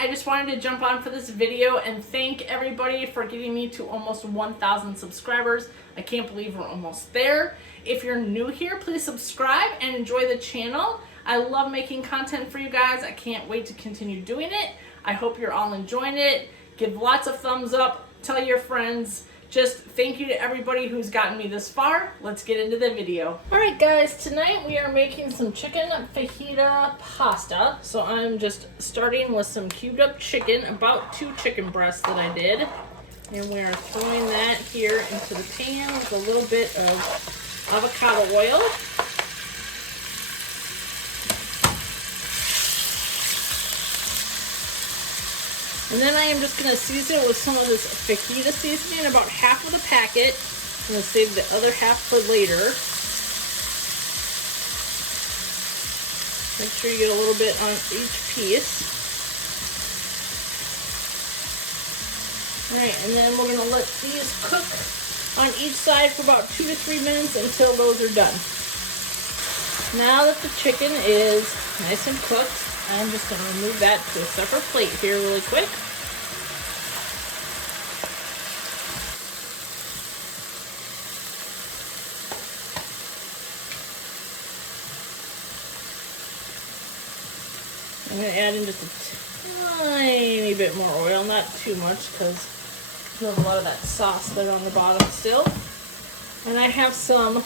I just wanted to jump on for this video and thank everybody for getting me to almost 1,000 subscribers. I can't believe we're almost there. If you're new here, please subscribe and enjoy the channel. I love making content for you guys. I can't wait to continue doing it. I hope you're all enjoying it. Give lots of thumbs up. Tell your friends. Just thank you to everybody who's gotten me this far. Let's get into the video. All right, guys, tonight we are making some chicken fajita pasta. So I'm just starting with some cubed up chicken, about 2 chicken breasts that I did. And we are throwing that here into the pan with a little bit of avocado oil. And then I am just going to season it with some of this fajita seasoning, about half of the packet. I'm going to save the other half for later. Make sure you get a little bit on each piece. Alright, and then we're going to let these cook on each side for about 2 to 3 minutes until those are done. Now that the chicken is nice and cooked, I'm just going to remove that to a separate plate here really quick. I'm going to add in just a tiny bit more oil, not too much because you have a lot of that sauce there on the bottom still. And I have some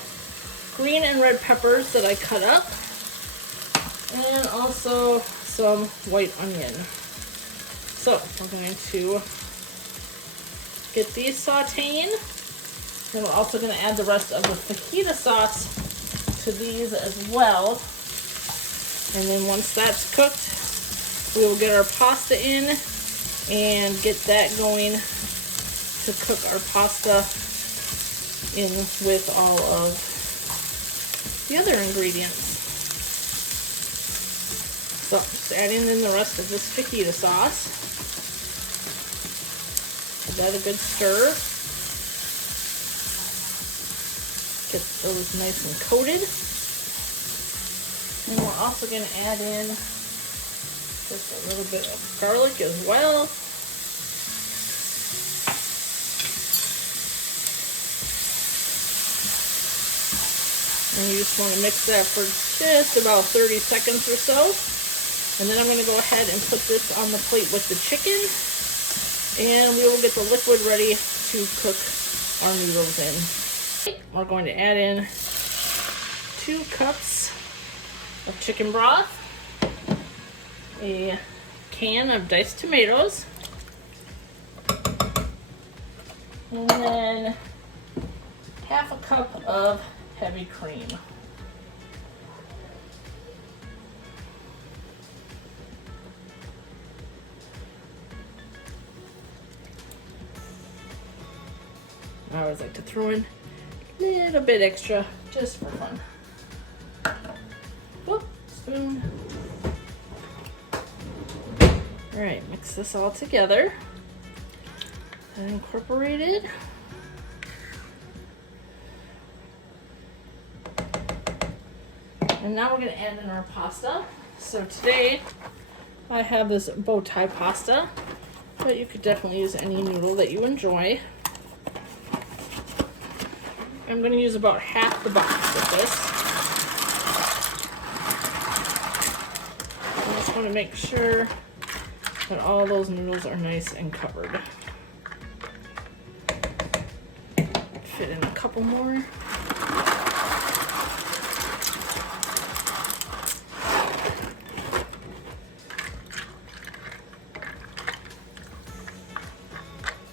green and red peppers that I cut up. And also some white onion. So we're going to get these sauteing. Then we're also going to add the rest of the fajita sauce to these as well. And then once that's cooked, we will get our pasta in and get that going to cook our pasta in with all of the other ingredients. So just adding in the rest of this fajita sauce. Give that a good stir. Get those nice and coated. And we're also going to add in just a little bit of garlic as well. And you just want to mix that for just about 30 seconds or so. And then I'm going to go ahead and put this on the plate with the chicken. And we will get the liquid ready to cook our noodles in. We're going to add in 2 cups of chicken broth, a can of diced tomatoes, and then half a cup of heavy cream. I always like to throw in a little bit extra just for fun. Whoop, spoon. Alright, mix this all together and incorporate it. And now we're going to add in our pasta. So today I have this bow tie pasta, but you could definitely use any noodle that you enjoy. I'm going to use about half the box of this. I just want to make sure that all those noodles are nice and covered. Fit in a couple more.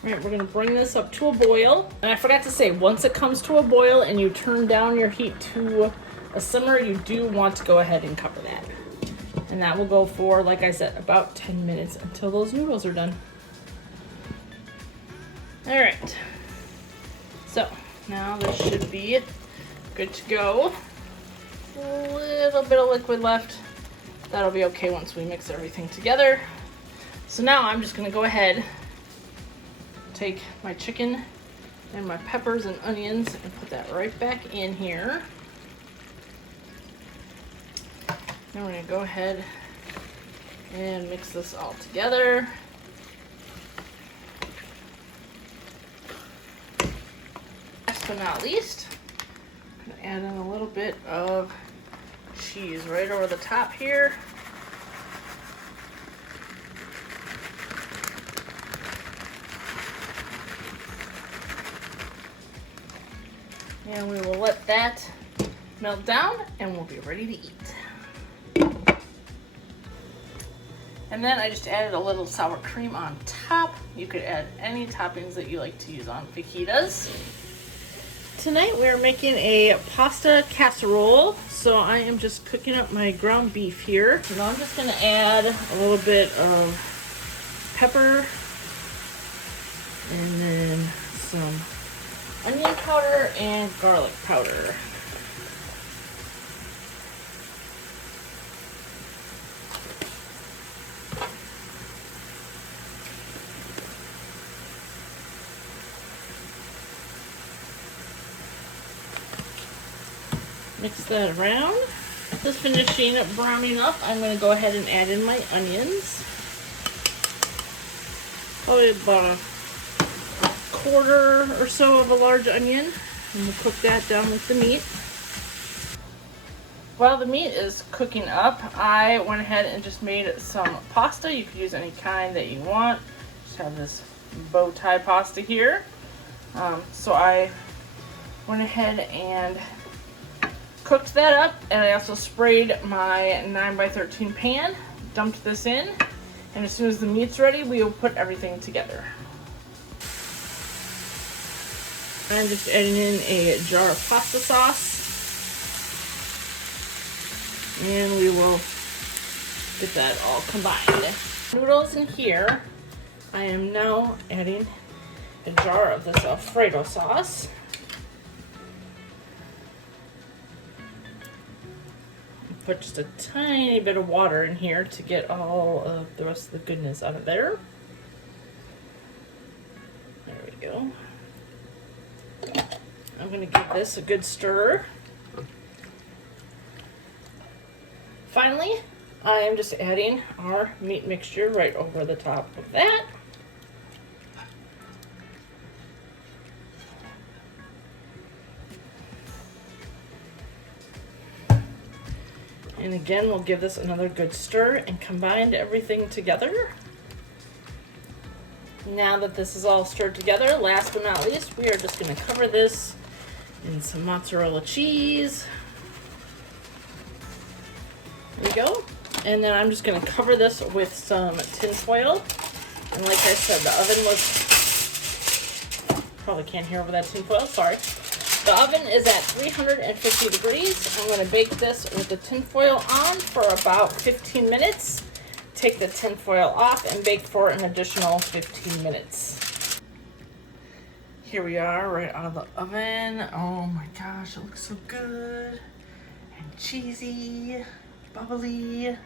Alright, we're going to bring this up to a boil. And I forgot to say, once it comes to a boil and you turn down your heat to a simmer, you do want to go ahead and cover that. And that will go for, like I said, about 10 minutes until those noodles are done. Alright, so now this should be good to go. A little bit of liquid left. That'll be okay once we mix everything together. So now I'm just going to go ahead, take my chicken and my peppers and onions and put that right back in here. Then we're going to go ahead And mix this all together. Last but not least, I'm gonna add in a little bit of cheese right over the top here. And we will let that melt down and we'll be ready to eat. And then I just added a little sour cream on top. You could add any toppings that you like to use on fajitas. Tonight we're making a pasta casserole. So I am just cooking up my ground beef here. Now I'm just gonna add a little bit of pepper and then some onion powder and garlic powder. Mix that around. Just finishing browning up, I'm going to go ahead and add in my onions. Probably about a quarter or so of a large onion. And we'll cook that down with the meat. While the meat is cooking up, I went ahead and just made some pasta. You could use any kind that you want. Just have this bow tie pasta here. So I went ahead and cooked that up, and I also sprayed my 9x13 pan, dumped this in, and as soon as the meat's ready, we will put everything together. I'm just adding in a jar of pasta sauce, and we will get that all combined. Noodles in here, I am now adding a jar of this Alfredo sauce. Put just a tiny bit of water in here to get all of the rest of the goodness out of there. There we go. I'm going to give this a good stir. Finally, I am just adding our meat mixture right over the top of that. And again, we'll give this another good stir and combine everything together. Now that this is all stirred together, last but not least, we are just going to cover this in some mozzarella cheese. There we go. And then I'm just going to cover this with some tin foil. And like I said, the oven was, probably can't hear over that tin foil, sorry. The oven is at 350 degrees. I'm going to bake this with the tin foil on for about 15 minutes. Take the tin foil off and bake for an additional 15 minutes. Here we are right out of the oven. Oh my gosh, it looks so good and cheesy, bubbly.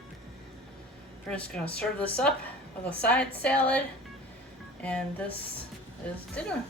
We're just going to serve this up with a side salad, and this is dinner.